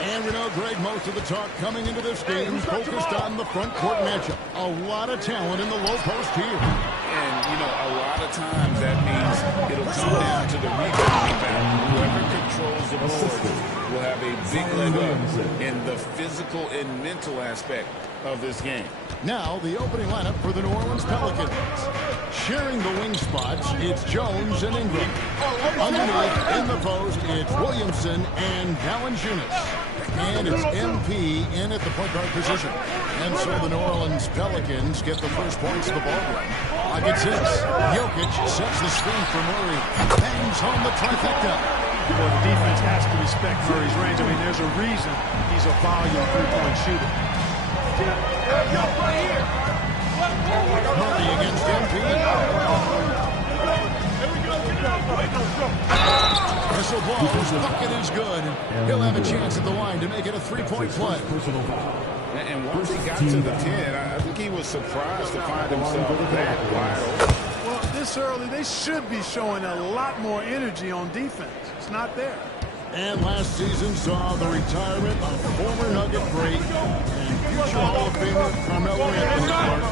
And we know, Greg, most of the talk coming into this game focused on the front court matchup. A lot of talent in the low post here. And, you know, a lot of times that means it'll come down to the rebounding battle. Whoever controls the board will have a big leg up in the physical and mental aspect of this game. Now, the opening lineup for the New Orleans Pelicans. Sharing the wing spots, it's Jones and Ingram. Underneath, in the post, it's Williamson and Valanciunas. And it's MP in at the point guard position. And so the New Orleans Pelicans get the first points of the ball game. Clock at 6. Jokic sets the screen for Murray. Bangs home the trifecta. Well, the defense has to respect Murray's range. I mean, there's a reason he's a volume three-point shooter. Murray against MP. Whistle blows. Bucket is good. He'll have a chance at the line to make it a three-point play. And once he got to the 10, I think he was surprised to find himself that wide open. Well, this early, they should be showing a lot more energy on defense. It's not there. And last season saw the retirement of former Nugget great and future Hall of Famer Carmelo Anthony Clark.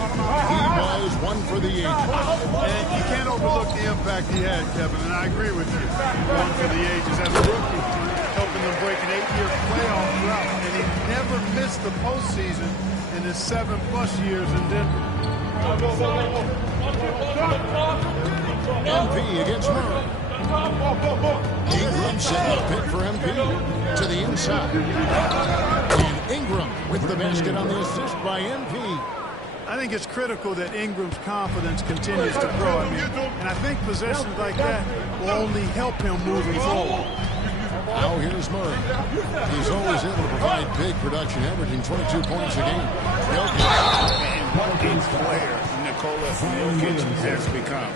He was one for the ages. And you can't overlook the impact he had, Kevin, and I agree with you. One for the ages as a rookie, helping them break an 8-year playoff drought, and he never missed the postseason in his 7+ years in Denver. MP against Murray. Ingram setting a pick for MP to the inside. And Ingram with the basket on the assist by MP. I think it's critical that Ingram's confidence continues to grow. And I think possessions like that will only help him moving forward. Now here's Murray. He's always able to provide big production, averaging 22 points a game. And what a player Nikola Jokic has become.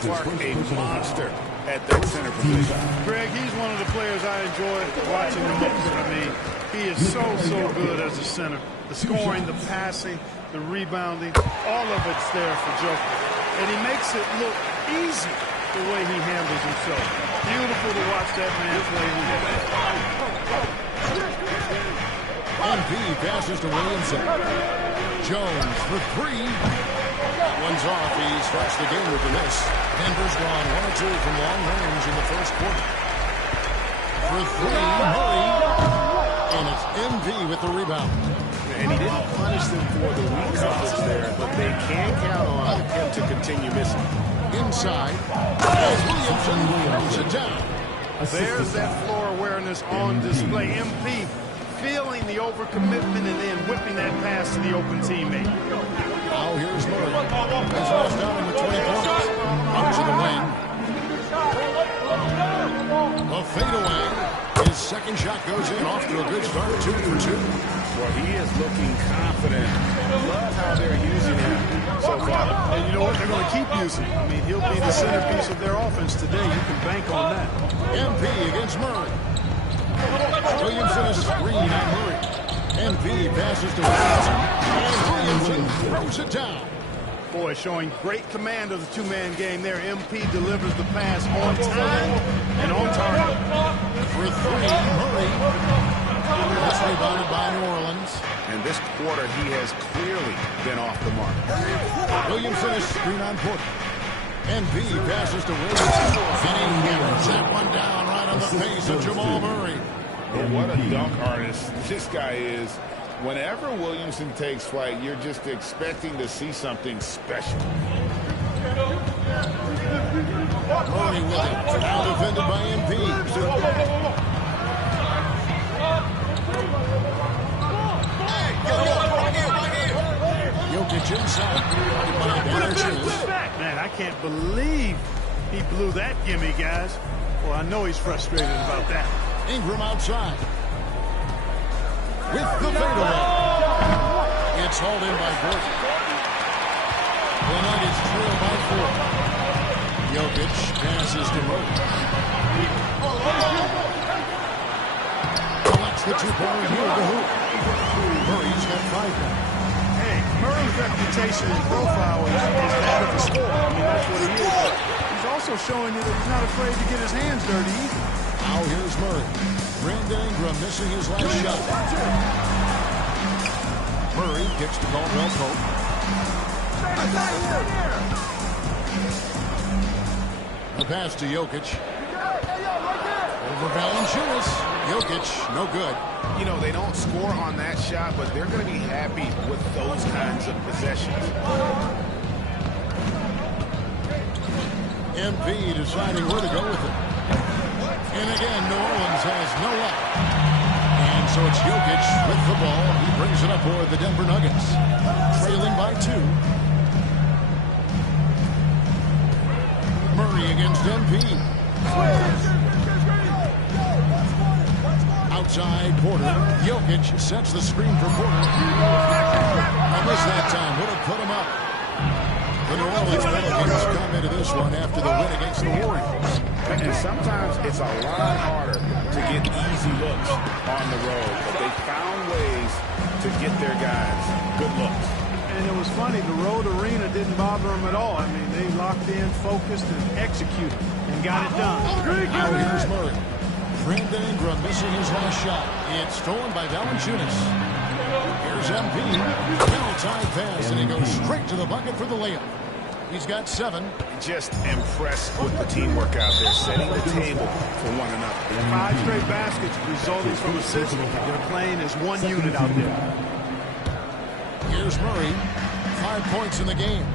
Clark, a monster at that center position. Greg, he's one of the players I enjoy watching the most. I mean, he is so good as a center. The scoring, the passing, the rebounding, all of it's there for Jokic. And he makes it look easy the way he handles himself. Beautiful to watch that man play. MP passes to Williamson. Jones for three. One's off. He starts the game with a miss. Denver's gone 1 or 2 from long range in the first quarter. For three, Murray. And it's MP with the rebound. And he didn't punish them for the weak coverage there, but they can count on him to continue missing. Inside, as Williamson throws it down. There's that floor awareness on display. MP feeling the overcommitment and then whipping that pass to the open teammate. Now here's Murray. He's lost down in the 20 points. Up to the wing. A fadeaway. His second shot goes in, off to a good start, 2 for 2. Well, he is looking confident. Love how they're using him so far. And you know what? They're going to keep using him. I mean, he'll be the centerpiece of their offense today. You can bank on that. MP against Murray. Williamson is screen on Murray. MP passes to Williamson. And Williamson throws it down. Boy, showing great command of the two-man game there. MP delivers the pass on time and on target. For three, Murray. That's rebounded by New Orleans. And this quarter, he has clearly been off the mark. Williamson is screen on Porter. MP passes to Williamson. And he hammers that one down right on the face of Jamal Murray. But what a dunk artist this guy is. Whenever Williamson takes flight, you're just expecting to see something special. Murray with it. Now defended by MP. Jokic inside. Man, I can't believe he blew that gimme, guys. Well, I know he's frustrated about that. Ingram outside. With the fadeaway. It's hauled in by Gordon. The Nuggets trail by 4. Jokic passes to Murray. Collects the two-pointer here at the hoop. Murray's got 5 now. Hey, Murray's reputation and profile is that of a scorer. I mean, that's what he is. But he's also showing you that he's not afraid to get his hands dirty either. Now here's Murray. Brandon Ingram missing his last shot. Murray kicks to Caldwell Pope. A pass to Jokic. Over Valanciunas. Jokic, no good. You know, they don't score on that shot, but they're going to be happy with those kinds of possessions. MP deciding where to go with it. And again, New Orleans has no luck. And so it's Jokic with the ball. He brings it up for the Denver Nuggets. Trailing by 2. Murray against MP. Outside Porter. Jokic sets the screen for Porter. I missed that time. Would have put him up. The New Orleans Pelicans come into this one after the win against the Warriors. And sometimes it's a lot harder to get easy looks on the road, but they found ways to get their guys good looks. And it was funny, the road arena didn't bother them at all. I mean, they locked in, focused, and executed, and got it done. Now here's Murray. Brandon Ingram missing his last shot. It's stolen by Valanciunas. Here's MP. Well-timed pass, and he goes straight to the bucket for the layup. He's got 7. Just impressed with the teamwork out there, setting the table for one another. 5 straight baskets resulting from assists. They're playing as one unit out there. Here's Murray. 5 points in the game.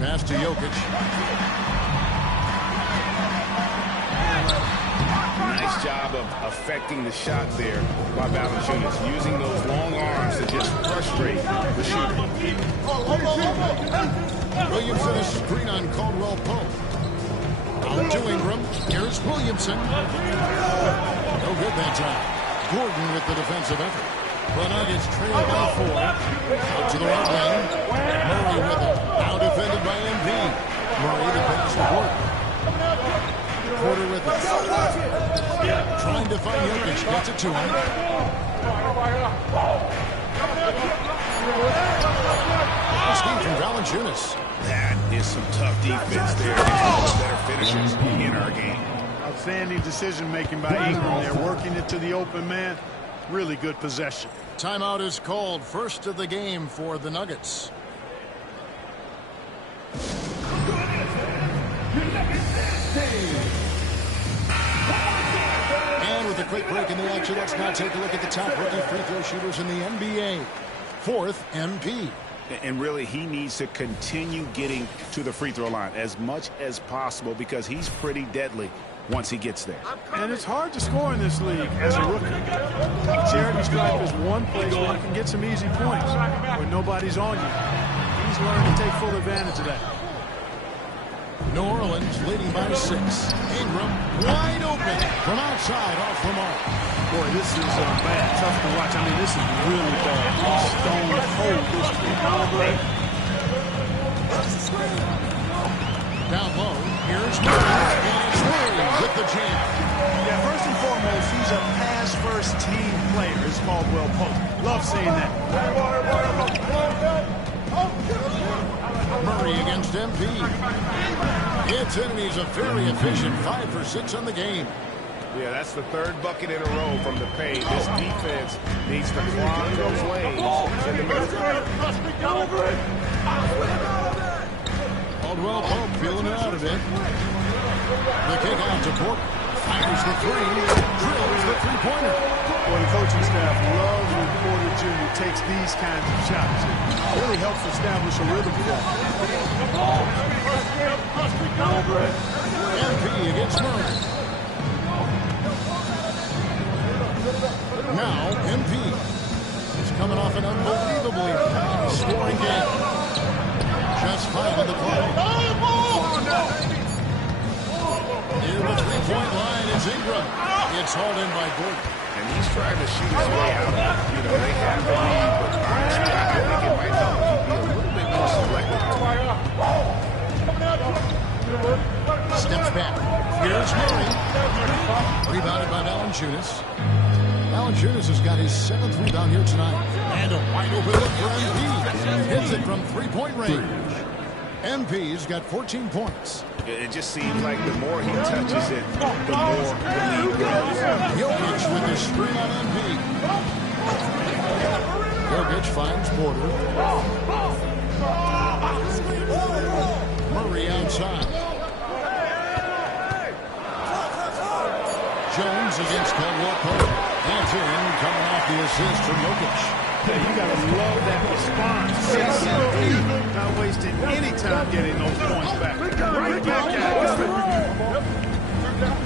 Pass to Jokic. Nice job of affecting the shot there by Valanciunas, using those long arms to just frustrate the shooter. Williamson is screen on Caldwell Pope. Out to Ingram. Here's Williamson. No good that time. Gordon with the defensive effort. The Nuggets trail by 4. Out to the right lane. Murray with it. Now defended by MP. Murray to pass to Gordon. Porter with it. Trying to find Jokic. Gets it to him. Scheme from Valanciunas. That is some tough defense there. He's one of the better finishers in our game. Outstanding decision-making by Ingram there, working it to the open man. Really good possession. Timeout is called. First of the game for the Nuggets. And with a quick break in the action, let's now take a look at the top rookie free throw shooters in the NBA. 4th, MP. And really, he needs to continue getting to the free throw line as much as possible because he's pretty deadly once he gets there. And it's hard to score in this league as a rookie. Charity stripe is one place where you can get some easy points where nobody's on you. He's learned to take full advantage of that. New Orleans leading by 6. Ingram wide open from outside off the mark. Boy, this is bad. Tough to watch. I mean, this is really bad. He's stone cold this week. Down low, here's Murray, and it's Murray with the jam. Yeah, first and foremost, he's a pass-first team player, is Caldwell Pope. Love seeing that. Murray against MP. It's in, and he's a very efficient 5 for 6 on the game. Yeah, that's the 3rd bucket in a row from the paint. This defense needs to clog those lanes in the middle. Caldwell Pope feeling it out a bit. The kick out to Porter. Fires the 3. Drills the 3-pointer. Well, the coaching staff loves when Porter Jr. takes these kinds of shots. It really helps establish a rhythm for them. MP against Murray. Now, MP is coming off an unbelievably scoring game. Just 5 on the clock. Near the 3-point line is Ingram. It's hauled in by Gordon. And he's trying to shoot his way out. You know, they have the lead, but honestly, I think it might help you be a little bit more selective. Steps back. Here's Murray. Rebounded by Valanciunas. Valanciunas has got his 7th rebound here tonight. And a wide open look for MP. Hits it from 3-point range. MP's got 14 points. It just seems like the more he touches it, the more the lead grows. Jokic with the screen on MP. Jokic finds Porter. Murray outside. Jones against Caldwell Pope. That's in, coming off the assist from Jokic. Yeah, you got to love that response. 6-7, not wasting any time getting those points back. Right back at it.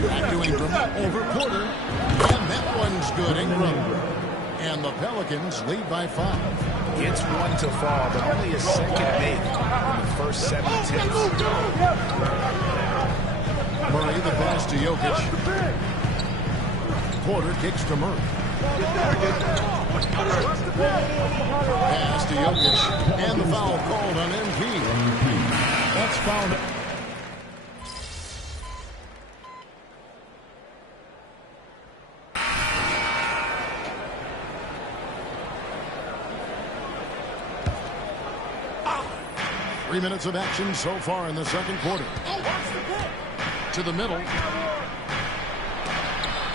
Back to Ingram over Porter. And that one's good, Ingram. And the Pelicans lead by 5. Gets one to fall, but only a second make in the first 7 attempts. Murray the pass to Jokic. Porter kicks to Murray. Pass to Jokic. And the foul called on MP. That's fouled. 3 minutes of action so far in the second quarter. To the middle.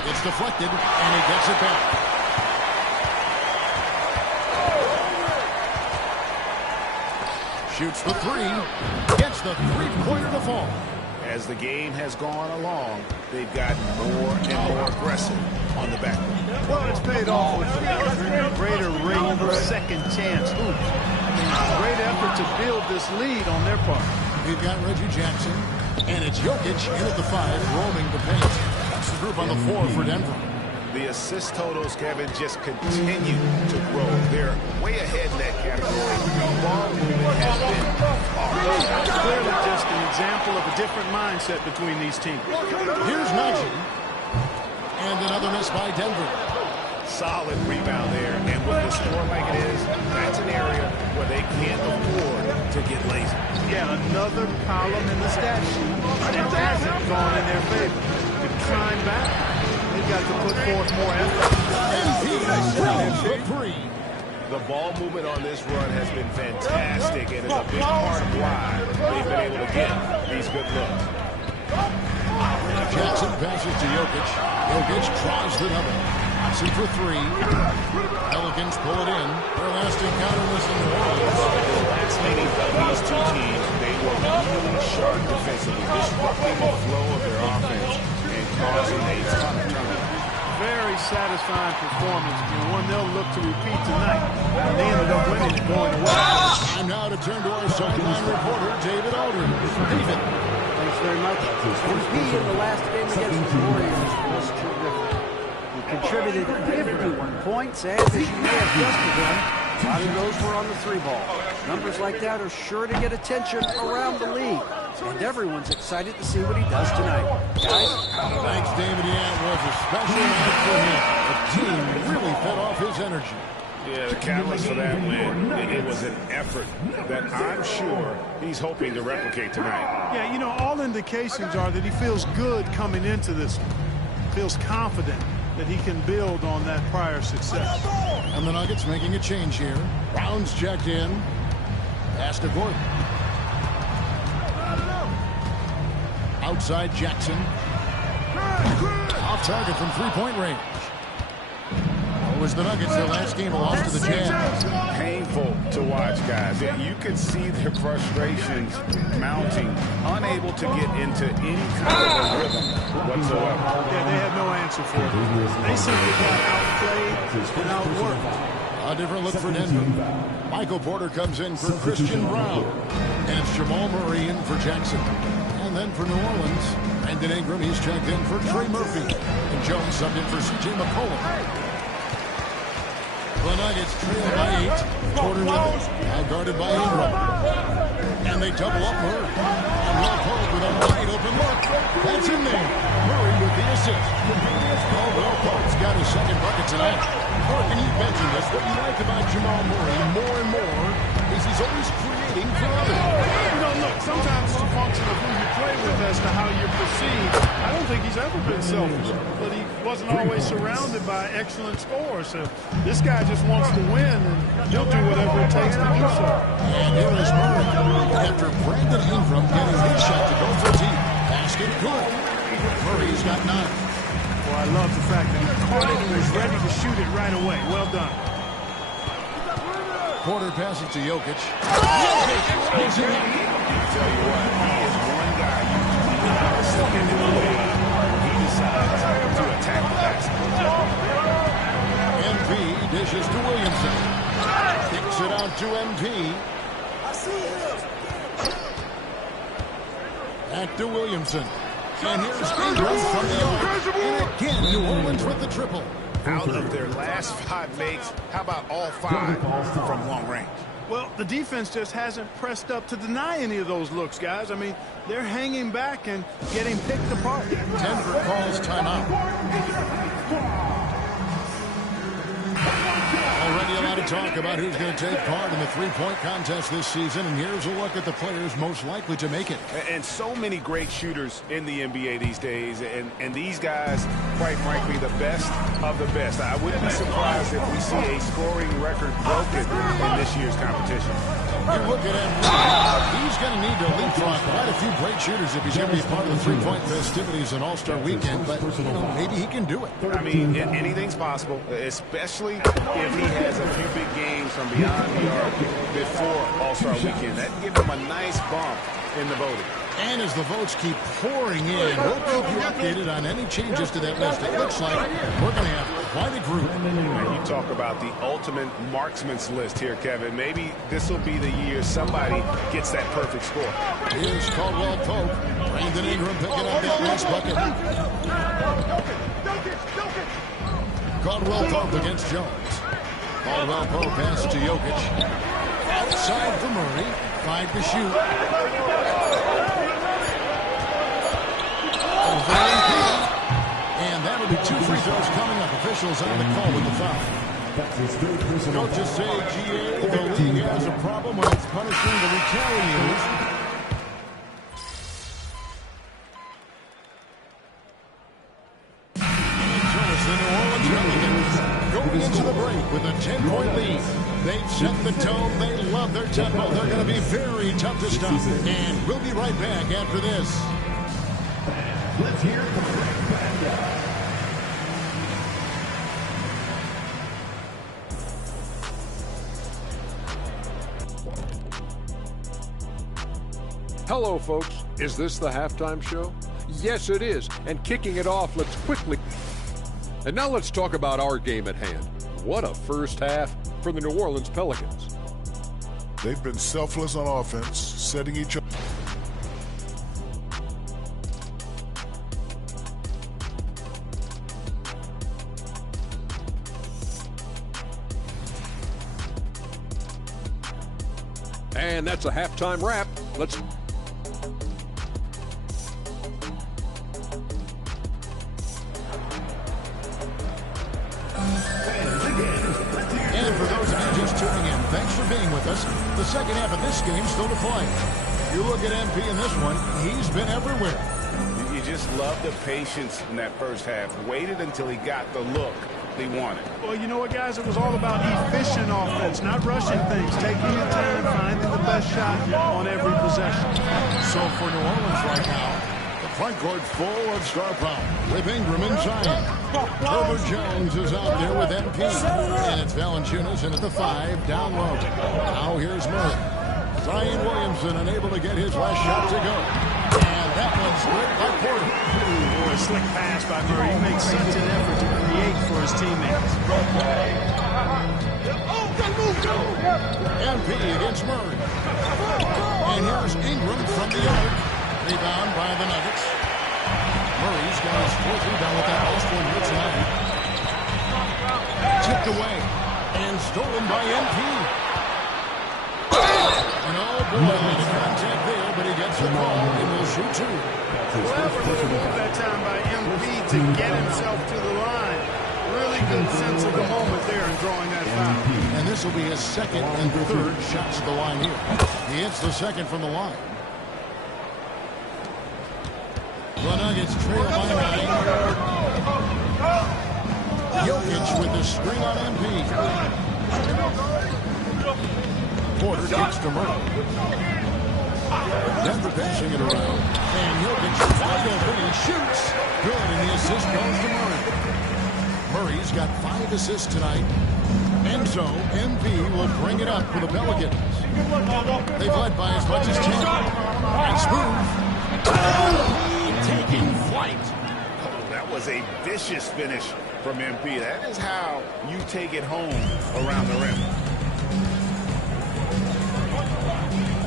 It's deflected, and he gets it back. Shoots the three. Gets the three-pointer to fall. As the game has gone along, they've gotten more and more aggressive on the back. Well, it's paid off with a greater rate of second chance hoops. Great effort to build this lead on their part. We've got Reggie Jackson, and it's Jokic in at the 5, roaming the paint. That's the group on the 4 for Denver. The assist totals, Kevin, just continue to grow. They're way ahead in that category. Ball movement has been clearly just an example of a different mindset between these teams. Here's Najee. And another miss by Denver. Solid rebound there. And with the score like it is, that's an area where they can't afford to get lazy. Yeah, another column in the stat sheet that hasn't gone in their favor. To climb back, they've got to put forth more effort. And three. The ball movement on this run has been fantastic and is a big part of why they've been able to get these good looks. Jackson passes to Jokic. Jokic tries the double. See for 3. Pelicans pull it in. Their last encounter was in New Orleans. Last meeting of these two teams, they were really sharp defensively, disrupting the flow of their offense and causing a ton of turnovers. Very satisfying performance, and one they'll look to repeat tonight. And they ended up winning it going away. Time now to turn to our sideline reporter, David Aldridge. David. Thanks very much. MP in the last game against the Warriors was terrific. He contributed 51 points, and as you may have just begun, a lot of those were on the 3-ball. Numbers like that are sure to get attention around the league, and everyone's excited to see what he does tonight. Guys? Thanks, David. Yeah, it was a special night for him. The team really fed off his energy. Yeah, the catalyst for that win, it was an effort that I'm sure he's hoping to replicate tonight. Yeah, you know, all indications are that he feels good coming into this one. Feels confident that he can build on that prior success. And the Nuggets making a change here. Brown's checked in. Pass to Gordon. Outside Jackson. Off target from three-point range. It was the Nuggets their last game, a loss to the Jazz. Painful to watch, guys. You can see their frustrations mounting, unable to get into any kind of a rhythm whatsoever. Yeah, they had no answer for it. They simply got outplayed and outworked. A different look for Denver. Michael Porter comes in for Christian Brown. And it's Jamal Murray in for Jackson. And then for New Orleans, Brandon Ingram, he's checked in for Trey Murphy. And Jones subbed in for C.J. McCollum. The Nuggets trail by 8. Porter with it. Now guarded by Ingram. And they double up Murray. And Pope with a wide open look. That's in there. Murray with the assist. Pope's got his second bucket tonight. Morgan, you mentioned this. What you like about Jamal Murray more and more is he's always creating for others. You know, look, sometimes it's a function of who you play with as to how you're perceived. I don't don't think he's ever been selfish, but he wasn't always surrounded by excellent scores. So this guy just wants to win, and he'll do whatever it takes to do so. And here is Murray after Brandon Ingram getting his shot to go for deep. Basket good. Murray's got 9. Well, I love the fact that he caught it and was ready to shoot it right away. Well done. Porter passes to Jokic. Jokic is in. I tell you what, he is one guy you do not stand in the way. He decides to attack the basket. MP dishes to Williamson. Kicks it out to MP. Back to Williamson. And here's Ingram from the arc. And again, New Orleans with the triple. Out of their last 5 makes, how about all 5 from long range? Well, the defense just hasn't pressed up to deny any of those looks, guys. I mean, they're hanging back and getting picked apart. Denver calls timeout. Already a lot of talk about who's going to take part in the three-point contest this season, and here's a look at the players most likely to make it. And so many great shooters in the NBA these days, and these guys, quite frankly, the best of the best. I wouldn't be surprised if we see a scoring record broken in this year's competition. You look at him. He's going to need to leapfrog quite a few great shooters if he's going to be part of the three-point festivities in All-Star Weekend, but maybe he can do it. I mean, anything's possible, especially if he has a few big games from beyond the arc before All-Star Weekend. That can give him a nice bump in the voting. And as the votes keep pouring in, we'll keep you updated on any changes to that list. It looks like we're going to have quite a group. And you talk about the ultimate marksman's list here, Kevin. Maybe this will be the year somebody gets that perfect score. Here's Caldwell Pope. Brandon Ingram picking up that last bucket. Caldwell Pope against Jones. Caldwell Pope pass to Jokic. Outside for Murray. 5 to shoot. And that'll be 2 free throws coming up. Officials on the call with the foul. Coaches say, GA, the league has a problem when it's punishing the retaliators. The New Orleans Pelicans going into the break with a 10-point lead. They've set the tone. They love their tempo. They're going to be very tough to stop. And we'll be right back after this. Let's hear it from Rick Banda. Hello, folks. Is this the halftime show? Yes, it is. And kicking it off, let's quickly... And now let's talk about our game at hand. What a first half for the New Orleans Pelicans. They've been selfless on offense, setting each other. And that's a halftime wrap. Let's... And for those of you just tuning in, thanks for being with us. The second half of this game still to play. You look at MP in this one, he's been everywhere. You just love the patience in that first half. Waited until he got the look they wanted. Well, you know what, guys? It was all about efficient offense, not rushing things, taking your time, finding the best shot on every possession. So for New Orleans right now, the front court full of star power with Ingram and Zion. Herbert Jones is out there with MP. And it's Valanciunas in at the 5 down low. Now here's Murray. Zion Williamson unable to get his last shot to go. And that one's good by Porter. Boy, a slick pass by Murray. He makes such an effort to create for his teammates. MP against Murray. And here's Ingram from the arc. Rebound by the Nuggets. Murray's got his 4th rebound with that last one here tonight. Tipped away and stolen by MP. And oh boy, the contact there, but he gets the ball and will shoot 2. Clever move that time by MP to get himself to the line. Really good sense of the moment there in drawing that foul. And this will be his 2nd and 3rd shots at the line here. He hits the 2nd from the line. The Nuggets trail by 9. Jokic with the screen on MP. Porter kicks to Murray. Denver passing it around. And Jokic wide open. He shoots. Good, and the assist goes to Murray. Murray's got 5 assists tonight. And so, MP will bring it up for the Pelicans. They've led by as much as 10. Nice move. Taking flight. Oh, that was a vicious finish from MP. That is how you take it home around the rim.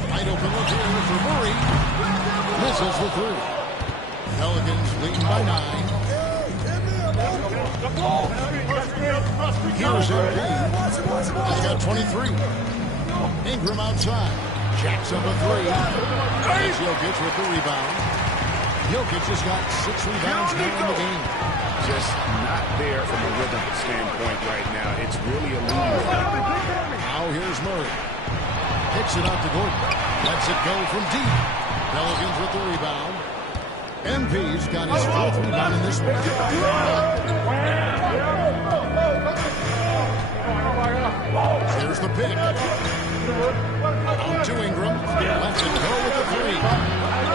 Wide open look here for Murray. Misses the 3. Pelicans leading by 9. Here's MP. He's got 23. Ingram outside. Jacks up a 3. There's Jokic with the rebound. Jokic has got 6 rebounds now in the game. Just not there from a rhythm standpoint right now. It's really eluding. Now here's Murray. Kicks it out to Gordon. Lets it go from deep. Pelicans with the rebound. MP's got his 4th rebound in this one. Here's the pick. Out to Ingram. Lets it go with the 3.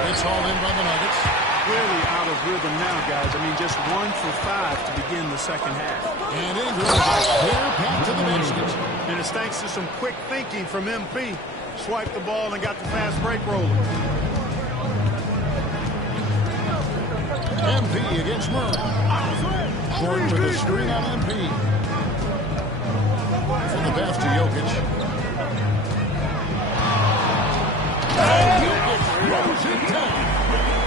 It's all in by the Nuggets. Really out of rhythm now, guys. I mean, just 1 for 5 to begin the second half. And Ingram is a clear path to the basket. And it's thanks to some quick thinking from MP. Swiped the ball and got the fast break rolling. MP against Murray. Gordon with a screen on MP. From the pass to Jokic. And Jokic throws it down.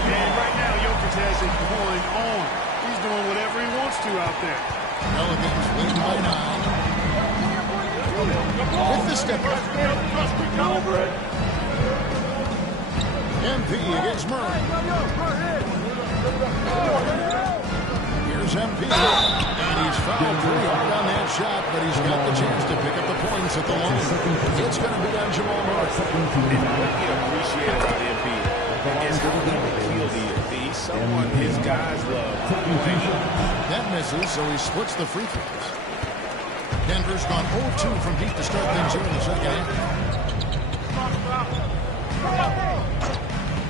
And right now, Jokic has it going on. He's doing whatever he wants to out there. Pelicans leading by 9. With the step back. MP against Murray. Here's MP. And he's fouled pretty hard on that shot, but he's got the chance to pick up the points at the line. It's going to be on Jamal Murray. And what you appreciate about MP is how he can feel he's someone his guys love. That misses, so he splits the free throws. Denver's gone 0-2 from deep to start things here in the second half.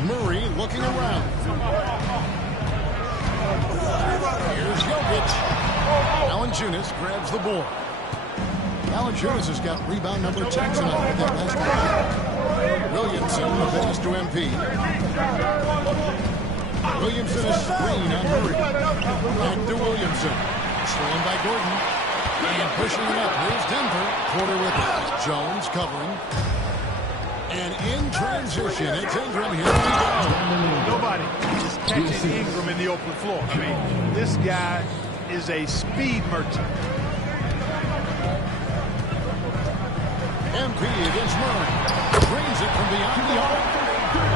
Murray looking around. Here's Jokic. Valanciunas grabs the board. Valanciunas has got rebound number 10 tonight with that last one. Williamson the pass to MP. Williamson a screen on Murray. Back to Williamson. Stolen by Gordon. And pushing it up. Here's Denver. Porter with it. Jones covering. And in transition, it's Ingram. Here we go. Nobody is catching Ingram in the open floor. I mean, this guy is a speed merchant. MP against Murray. Brings it from beyond the arc.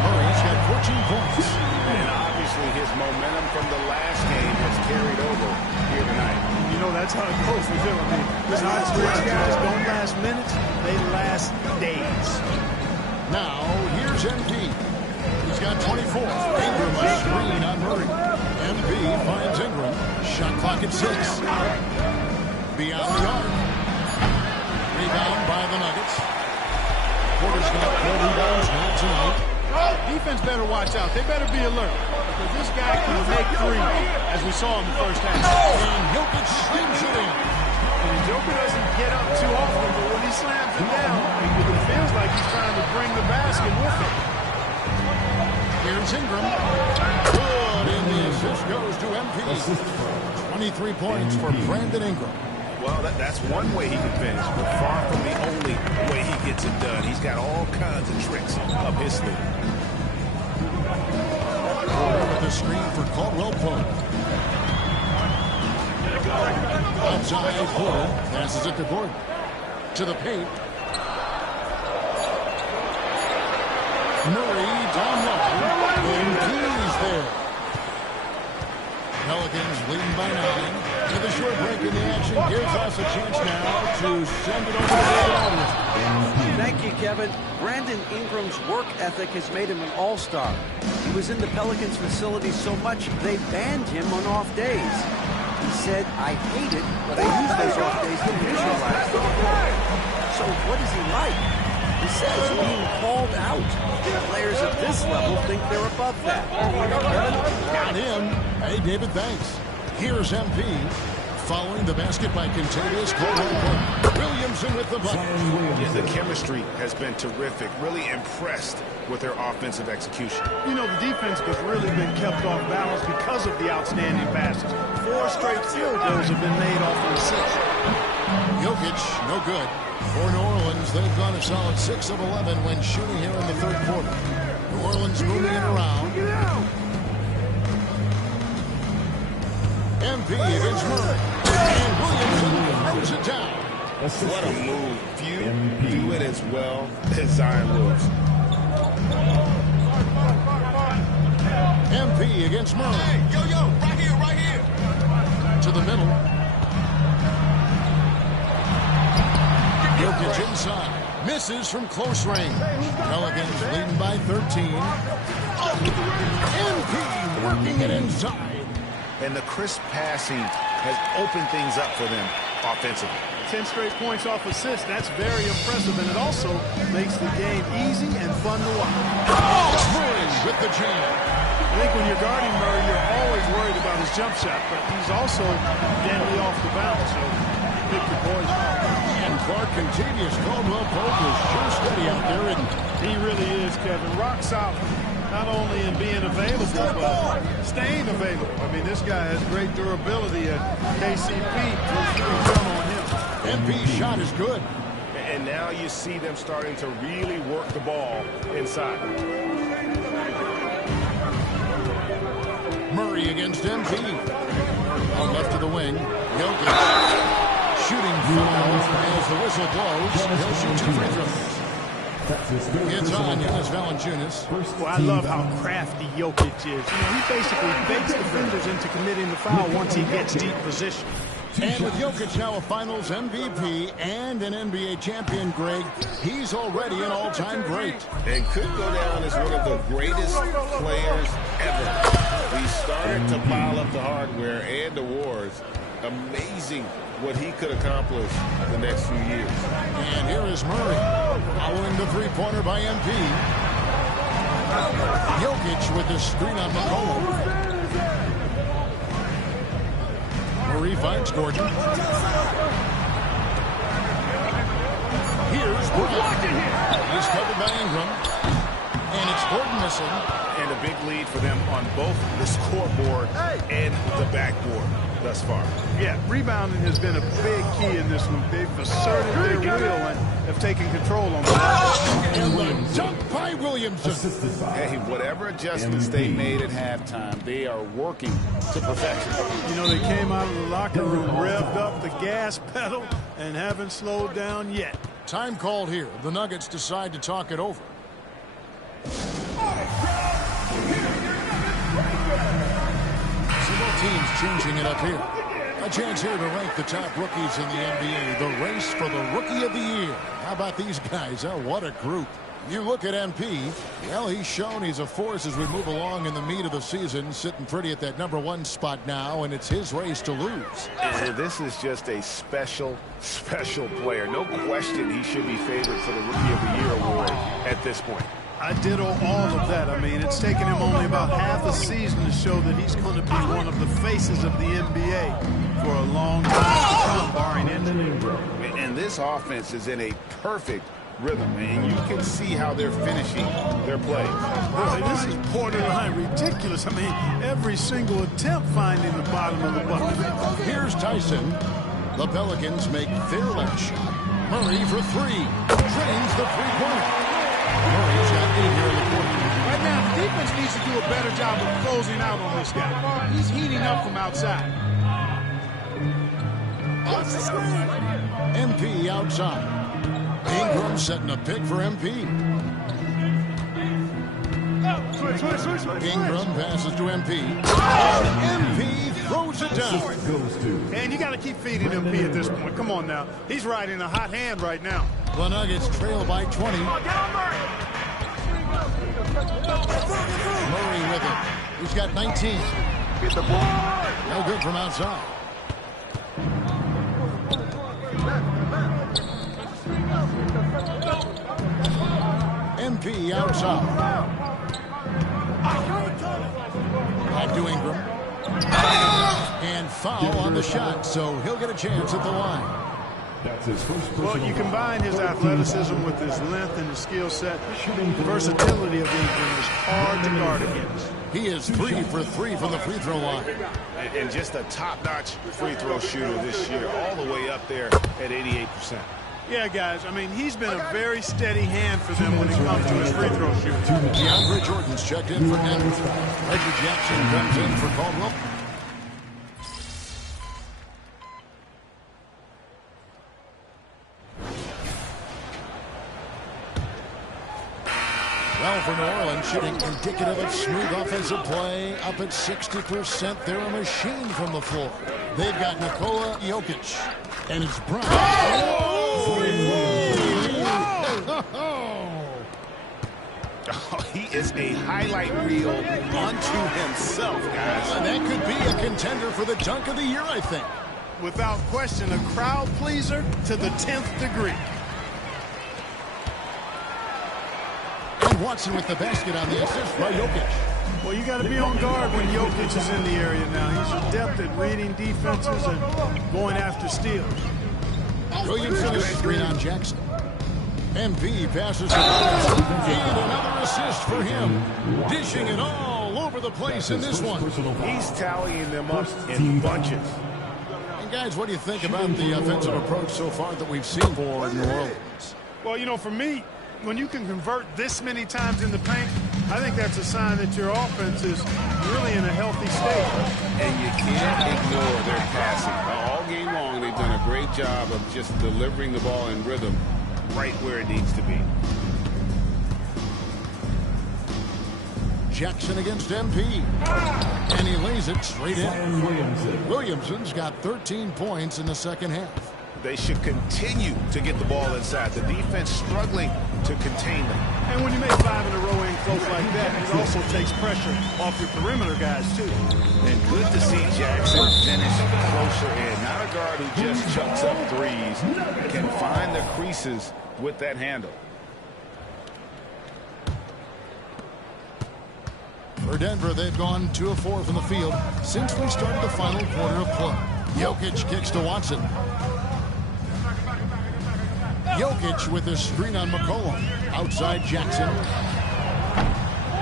Murray's got 14 points. And obviously his momentum from the last game has carried over here tonight. You know, that's how it goes with him. I mean, these guys don't last minutes, they last days. Now, here's MP. He's got 24. Ingram a screen on Murray. MP finds Ingram. Shot clock at 6. Beyond the arc. Rebound by the Nuggets. Porter's got 4 rebounds now tonight. Defense better watch out. They better be alert. Because this guy can make 3, as we saw in the first half. And Jokic slams it in. And Jokic doesn't get up too often, but when he slams it down, it feels like he's trying to bring the basket with him. Here's Ingram. Good, and the assist goes to MP. 23 points for Brandon Ingram. Well, that's one way he can finish, but far from the only way he gets it done. He's got all kinds of tricks up his sleeve. Porter with the screen for Caldwell Pope. Outside Porter passes it to Gordon. To the paint. Murray down low. And Keys there. Pelicans leading by 9. With a short break in the action gives us a chance now to send it over to the audience. Thank you, Kevin. Brandon Ingram's work ethic has made him an all-star. He was in the Pelicans facility so much they banned him on off days. He said, "I hate it, but I use those off days to visualize the game." So what is he like? He says being called out. Players at this level think they're above that. Got him. Hey, David, thanks. Here's MP. Following the basket by Contavious Caldwell-Pope. Williamson with the bucket. Yeah, the chemistry has been terrific. Really impressed with their offensive execution. You know, the defense has really been kept off balance because of the outstanding passes. 4 straight field goals have been made off of assists. Jokic, no good. For New Orleans, they've gone a solid 6 of 11 when shooting here in the third quarter. New Orleans moving it around. MP against Murray. And Williamson throws it down. What a move. Few do it as well as Zion Williams. MP against Murray. Hey, yo, right here. To the middle. Jokic inside. Misses from close range. Pelicans leading by 13. MP working it inside. And the crisp passing has opened things up for them offensively. 10 straight points off assists. That's very impressive, and it also makes the game easy and fun to watch. Murray with the jam. I think when you're guarding Murray, you're always worried about his jump shot, but he's also deadly off the bounce, so pick your poison. And Clark Contavious Caldwell-Pope is sure steady out there. And he really is, Kevin. Rock solid. Not only in being available, but staying available. I mean, this guy has great durability at KCP. Just count on him. MP's shot is good. And now you see them starting to really work the ball inside. Murray against MP. On left of the wing. Jokic. Shooting foul as the whistle blows. He'll shoot 2 free throws. It's on Jonas Valanciunas. Well, I love how crafty Jokic is. You know, he basically bakes defenders into committing the foul once he gets deep position. And with Jokic now a Finals MVP and an NBA champion, Greg, he's already an all-time great. And could go down as one of the greatest players ever. He started to pile up the hardware and awards. Amazing what he could accomplish the next few years. And here is Murray following the three-pointer by MP. Jokic with the screen on McCollum. Murray finds Gordon. Here's Bryant. He's covered by Ingram. And it's Gordon missing. And a big lead for them on both the scoreboard and the backboard thus far. Yeah, rebounding has been a big key in this one. They've asserted their will and have taken control on the And the dunk by Williamson. Hey, whatever adjustments they made at halftime, they are working to perfection. You know, they came out of the locker room, revved up the gas pedal, and haven't slowed down yet. Time called here. The Nuggets decide to talk it over. Several teams changing it up here. A chance here to rank the top rookies in the NBA. The race for the Rookie of the Year. How about these guys? Oh, what a group. You look at MP, well, he's shown he's a force as we move along in the meat of the season, sitting pretty at that #1 spot now, and it's his race to lose. And this is just a special, special player. No question he should be favored for the Rookie of the Year award at this point. I ditto all of that. I mean, it's taken him only about half a season to show that he's going to be one of the faces of the NBA for a long time to come, barring injury. And this offense is in a perfect rhythm, and you can see how they're finishing their plays. Boy, this is borderline ridiculous. I mean, every single attempt finding the bottom of the bucket. Here's Tyson. The Pelicans make their last shot. Murray for 3. Drains the three-pointer. Murray's got 8 here in the quarter. Right now, the defense needs to do a better job of closing out on this guy. He's heating up from outside. MP outside. Ingram setting a pick for MP. Ingram passes to MP. And MP throws it down. And you got to keep feeding MP at this point. Come on now. He's riding a hot hand right now. The Nuggets trail by 20. Murray with him. He's got 19. Get the ball. No good from outside. MP outside. Back to Ingram. And foul on the shot, so he'll get a chance at the line. That's his first Well, you combine his athleticism with his length and his skill set. The versatility of Ingram is hard to guard against. He is 3 for 3 from the free throw line. And just a top-notch free throw shooter this year, all the way up there at 88%. Yeah, guys, I mean, he's been a very steady hand for them when it comes to his free throw shooting. DeAndre Jordan's checked in for Denver. Reggie Jackson comes in for Caldwell. Well, for New Orleans, shooting indicative of smooth offensive play, up at 60%. They're a machine from the floor. They've got Nikola Jokic, and it's Brown. Oh, he is a highlight reel unto himself, guys. That could be a contender for the dunk of the year, I think. Without question, a crowd pleaser to the 10th degree. And Watson with the basket on the assist by Jokic. Well, you got to be on guard when Jokic is in the area now. He's adept at reading defenses and going after steals. Williamson is screen on Jackson. MP passes to Williamson. And another assist for him. Dishing it all over the place in this one. He's tallying them up in bunches. And guys, what do you think about the offensive approach so far that we've seen for New Orleans? Well, you know, for me, when you can convert this many times in the paint, I think that's a sign that your offense is really in a healthy state. And you can't ignore their passing. All game long, they've done a great job of just delivering the ball in rhythm right where it needs to be. Jackson against MP. And he lays it straight in. Williamson's got 13 points in the second half. They should continue to get the ball inside. The defense struggling to contain them. And when you make 5 in a row in close like that, it also takes pressure off your perimeter guys, too. And good to see Jackson finish closer in. Not a guard who just chucks up threes. Can find the creases with that handle. For Denver, they've gone 2 of 4 from the field since we started the final quarter of play. Jokic kicks to Watson. Jokic with his screen on McCollum. Outside Jackson.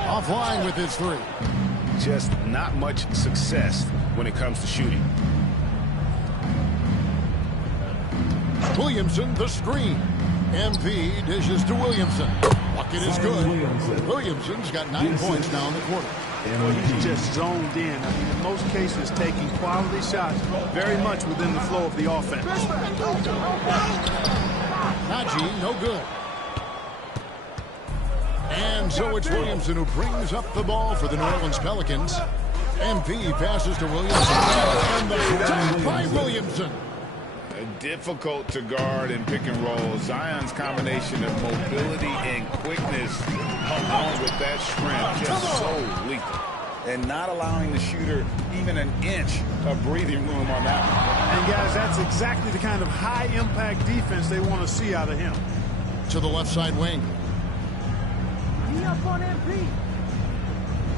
Offline with his 3. Just not much success when it comes to shooting. Williamson, the screen. MP dishes to Williamson. Bucket is good. Williamson's got 9 points now in the quarter. Well, he's just zoned in. I mean, in most cases, taking quality shots very much within the flow of the offense. Najee, no good. And so it's Williamson who brings up the ball for the New Orleans Pelicans. MP passes to Williamson. And the block by Williamson. Difficult to guard and pick and roll. Zion's combination of mobility and quickness along with that strength just so lethal. And not allowing the shooter even an inch of breathing room on that one. And guys, that's exactly the kind of high-impact defense they want to see out of him. To the left side wing.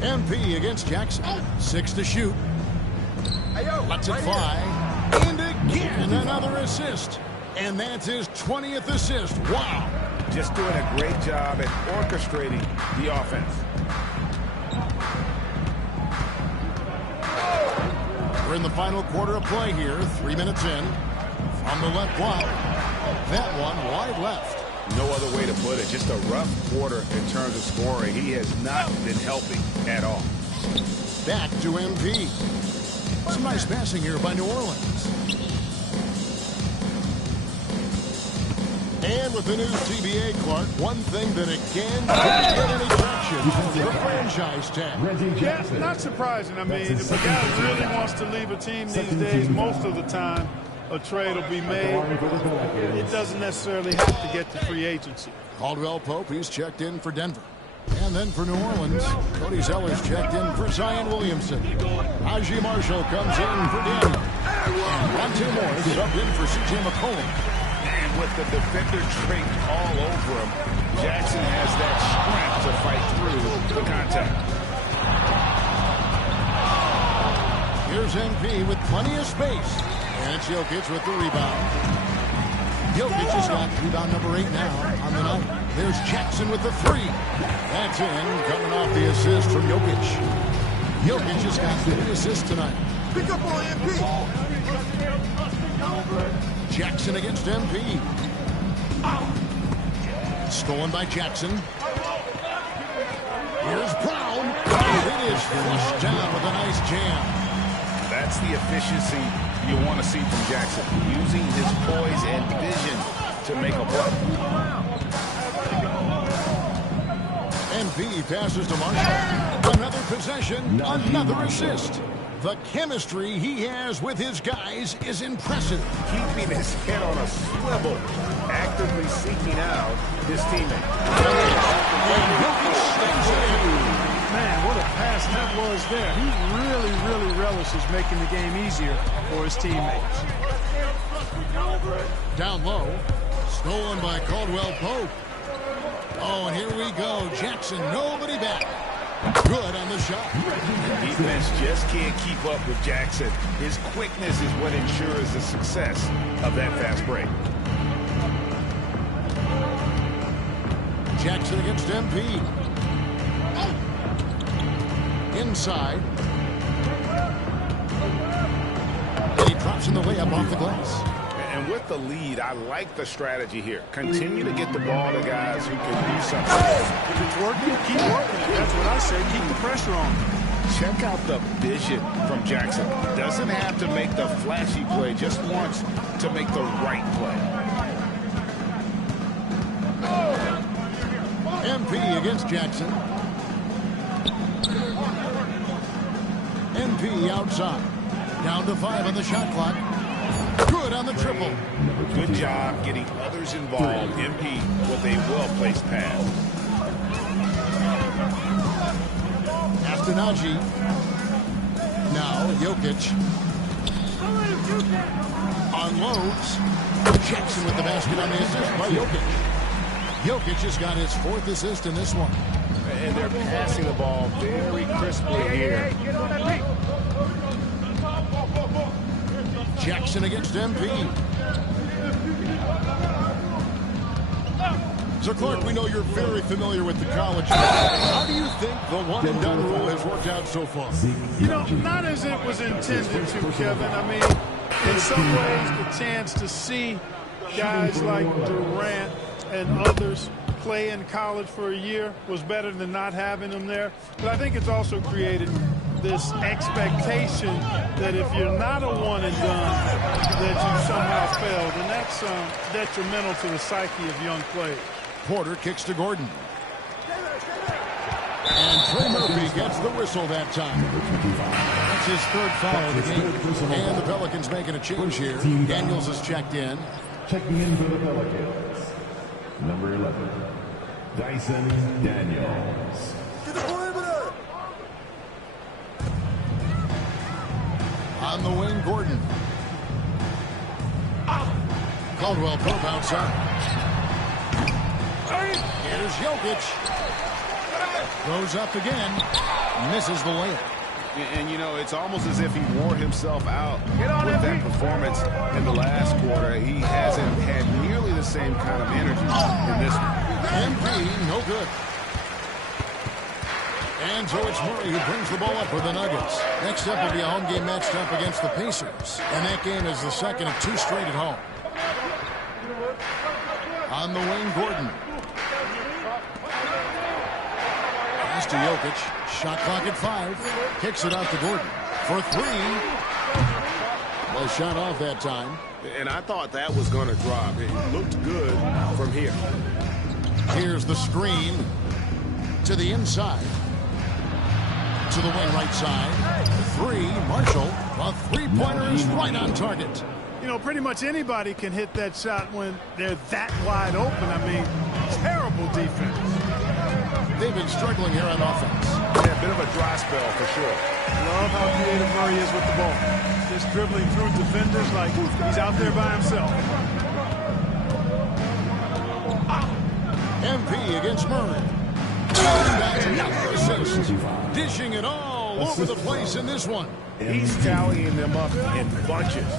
MP against Jackson. 6 to shoot. Lets it fly. And again, another assist. And that's his 20th assist. Wow. Just doing a great job at orchestrating the offense. We're in the final quarter of play here. 3 minutes in. From the left block. That one wide left. No other way to put it. Just a rough quarter in terms of scoring. He has not been helping at all. Back to MP. Some nice passing here by New Orleans. And with the new CBA, Clark, one thing that again didn't get any traction, the franchise tag. Yeah, not surprising. I mean, if a guy really wants to leave a team these days, most of the time a trade will be made. It doesn't necessarily have to get to free agency. Caldwell Pope, he's checked in for Denver. And then for New Orleans, Cody Zeller's checked in for Zion Williamson. Najee Marshall comes in for Daniel. And Monte Morris subbed in for C.J. McCollum. And with the defender draped all over him, Jackson has that strength to fight through the contact. Here's MP with plenty of space. And it's Jokic with the rebound. Jokic has got rebound number 8 now on the night. There's Jackson with the 3. That's in, coming off the assist from Jokic. Jokic has got 3 assists tonight. Pick up on MP. Jackson against MP. Stolen by Jackson. Here's Brown. It is flushed down with a nice jam. That's the efficiency you want to see from Jackson, using his poise and vision to make a play. MP passes to Marshall. Another possession, another assist. The chemistry he has with his guys is impressive. Keeping his head on a swivel, actively seeking out his teammate. Man, what a pass that was there. He really relishes making the game easier for his teammates. Down low, stolen by Caldwell Pope. Oh, and here we go. Jackson, nobody back. Good on the shot. Defense just can't keep up with Jackson. His quickness is what ensures the success of that fast break. Jackson against MP. Inside. And he drops in the layup off the glass. And with the lead, I like the strategy here. Continue to get the ball to guys who can do something. If it's working, keep working. That's what I say. Keep the pressure on. Check out the vision from Jackson. Doesn't have to make the flashy play, just wants to make the right play. MP against Jackson. MP outside. Down to 5 on the shot clock. Good on the triple. Good job getting others involved. MP with a well-placed pass. After Najee. Now Jokic. Unloads. Jackson with the basket on the assist by Jokic. Jokic has got his 4th assist in this one. And they're passing the ball very crisply here. Jackson against MP. So, Clark, we know you're very familiar with the college. How do you think the one-and-done rule has worked out so far? You know, not as it was intended to, Kevin. I mean, in some ways, the chance to see guys like Durant and others play in college for a year was better than not having them there. But I think it's also created this expectation that if you're not a one-and-done, that you somehow failed. And that's detrimental to the psyche of young players. Porter kicks to Gordon. And Trey Murphy gets the whistle that time. That's his 3rd foul of the game. And the Pelicans making a change here. Daniels is checked in. Checking in for the Pelicans, number 11, Dyson Daniels. On the wing, Gordon. Caldwell Pope outside. Here's Jokic. Goes up again. Misses the layup. And, you know, it's almost as if he wore himself out with that performance in the last quarter. He hasn't had nearly the same kind of energy in this one. MP, no good. And so it's Murray who brings the ball up for the Nuggets. Next up will be a home game matched up against the Pacers. And that game is the 2nd of 2 straight at home. On the wing, Gordon. Pass to Jokic. Shot clock at 5. Kicks it out to Gordon. For 3. Well, shot off that time. And I thought that was going to drop. It looked good from here. Here's the screen to the inside. To the wing right side. 3. Marshall. A 3-pointer is right on target. You know, pretty much anybody can hit that shot when they're that wide open. I mean, terrible defense. they've been struggling here on offense. Yeah, a bit of a dry spell for sure. Love how creative Murray is with the ball. Just dribbling through defenders like he's out there by himself. MP against Murray. That's another assist. Dishing it all over the place in this one. He's tallying them up in bunches.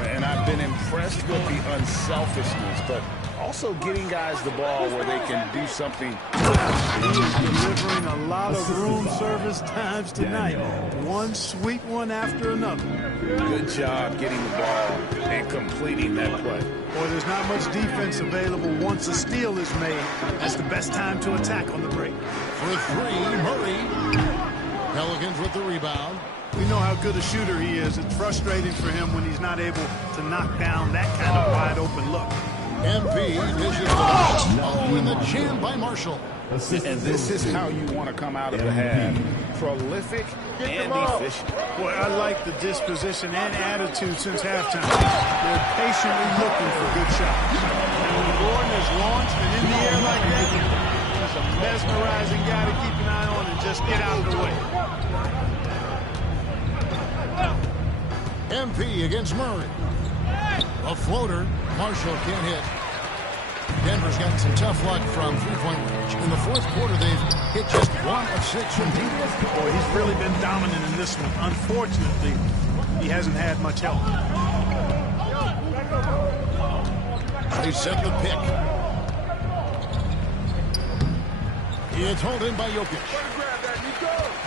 And I've been impressed with the unselfishness, but also getting guys the ball where they can do something. He is delivering a lot of room service times tonight. One sweet one after another. Good job getting the ball and completing that play. Boy, there's not much defense available once a steal is made. That's the best time to attack on the break. For three, Murray. Pelicans with the rebound. We know how good a shooter he is. It's frustrating for him when he's not able to knock down that kind of wide open look. MP dishes the ball. Oh, and the jam by Marshall. And this is how you want to come out of the half. Prolific and efficient. Boy, I like the disposition and attitude since halftime. They're patiently looking for good shots. And when Gordon is launched and in the air like that, he's a mesmerizing guy to keep an eye on and just get out of the way. MP against Murray. A floater. Marshall can't hit. Denver's gotten some tough luck from three-point range. In the fourth quarter, they've hit just 1 of 6 from deep. Boy, he's really been dominant in this one. Unfortunately, he hasn't had much help. They set the pick. It's hauled in by Jokic.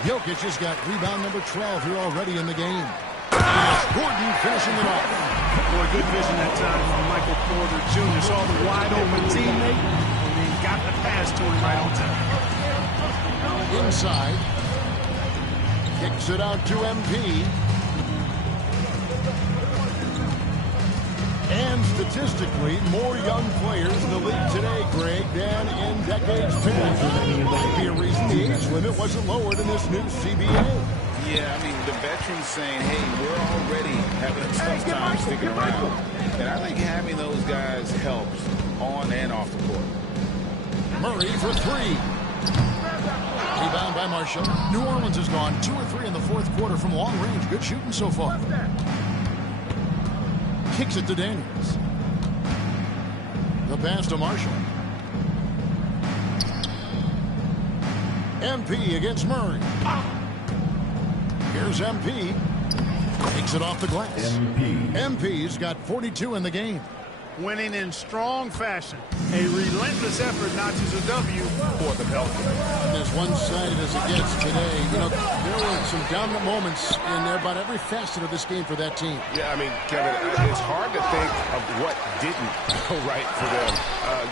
Jokic has got rebound number 12 here already in the game. Gordon finishing it off. Boy, good vision that time from Michael Porter Jr. Saw the wide open teammate and he got the pass to him right on time. Inside. Kicks it out to MP. And statistically, more young players in the league today, Greg, than in decades past. Might be a reason the age limit wasn't lowered in this new CBA. Yeah, I mean, the veterans saying, hey, we're already having a tough time sticking around. And I think having those guys helps on and off the court. Murray for three. Rebound by Marshall. New Orleans has gone 2 or 3 in the fourth quarter from long range. Good shooting so far. Kicks it to Daniels. The pass to Marshall. MP against Murray. Here's MP. Takes it off the glass. MP's got 42 in the game. Winning in strong fashion. A relentless effort notches a W for the Pelicans. As one-sided as it gets today, you know, there were some dominant moments in there about every facet of this game for that team. Yeah, I mean, Kevin, it's hard to think of what didn't go right for them.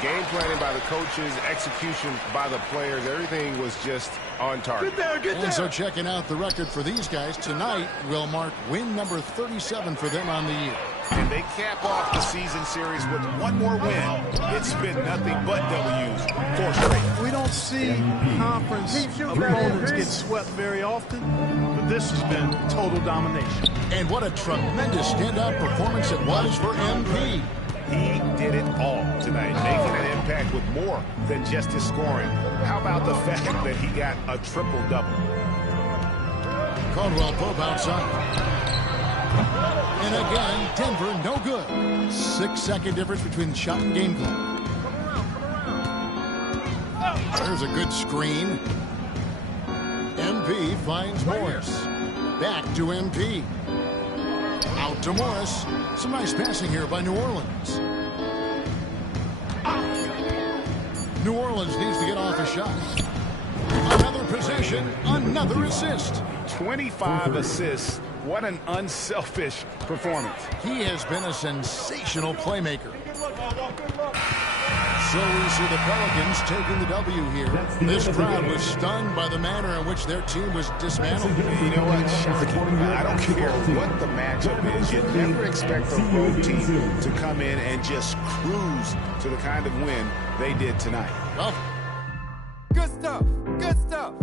Game planning by the coaches, execution by the players, everything was just on target. And so checking out the record for these guys tonight will mark win number 37 for them on the year. And they cap off the season series with one more win. It's been nothing but W's. 4 straight. We don't see conference opponents get swept very often, but this has been total domination. And what a tremendous standout performance it was for MP. He did it all tonight, making an impact with more than just his scoring. How about the fact that he got a triple-double? Caldwell Pope outside. And again, Denver no good. 6-second difference between shot and game clock. There's a good screen. MP finds Morris. Back to MP. Out to Morris. Some nice passing here by New Orleans. New Orleans needs to get off a shot. Another possession, another assist. 25 assists. What an unselfish performance. He has been a sensational playmaker. So we see the Pelicans taking the W here. This crowd was stunned by the manner in which their team was dismantled. You know what? I don't care what the matchup is. You never expect a road team to come in and just cruise to the kind of win they did tonight. Well, good stuff. Good stuff.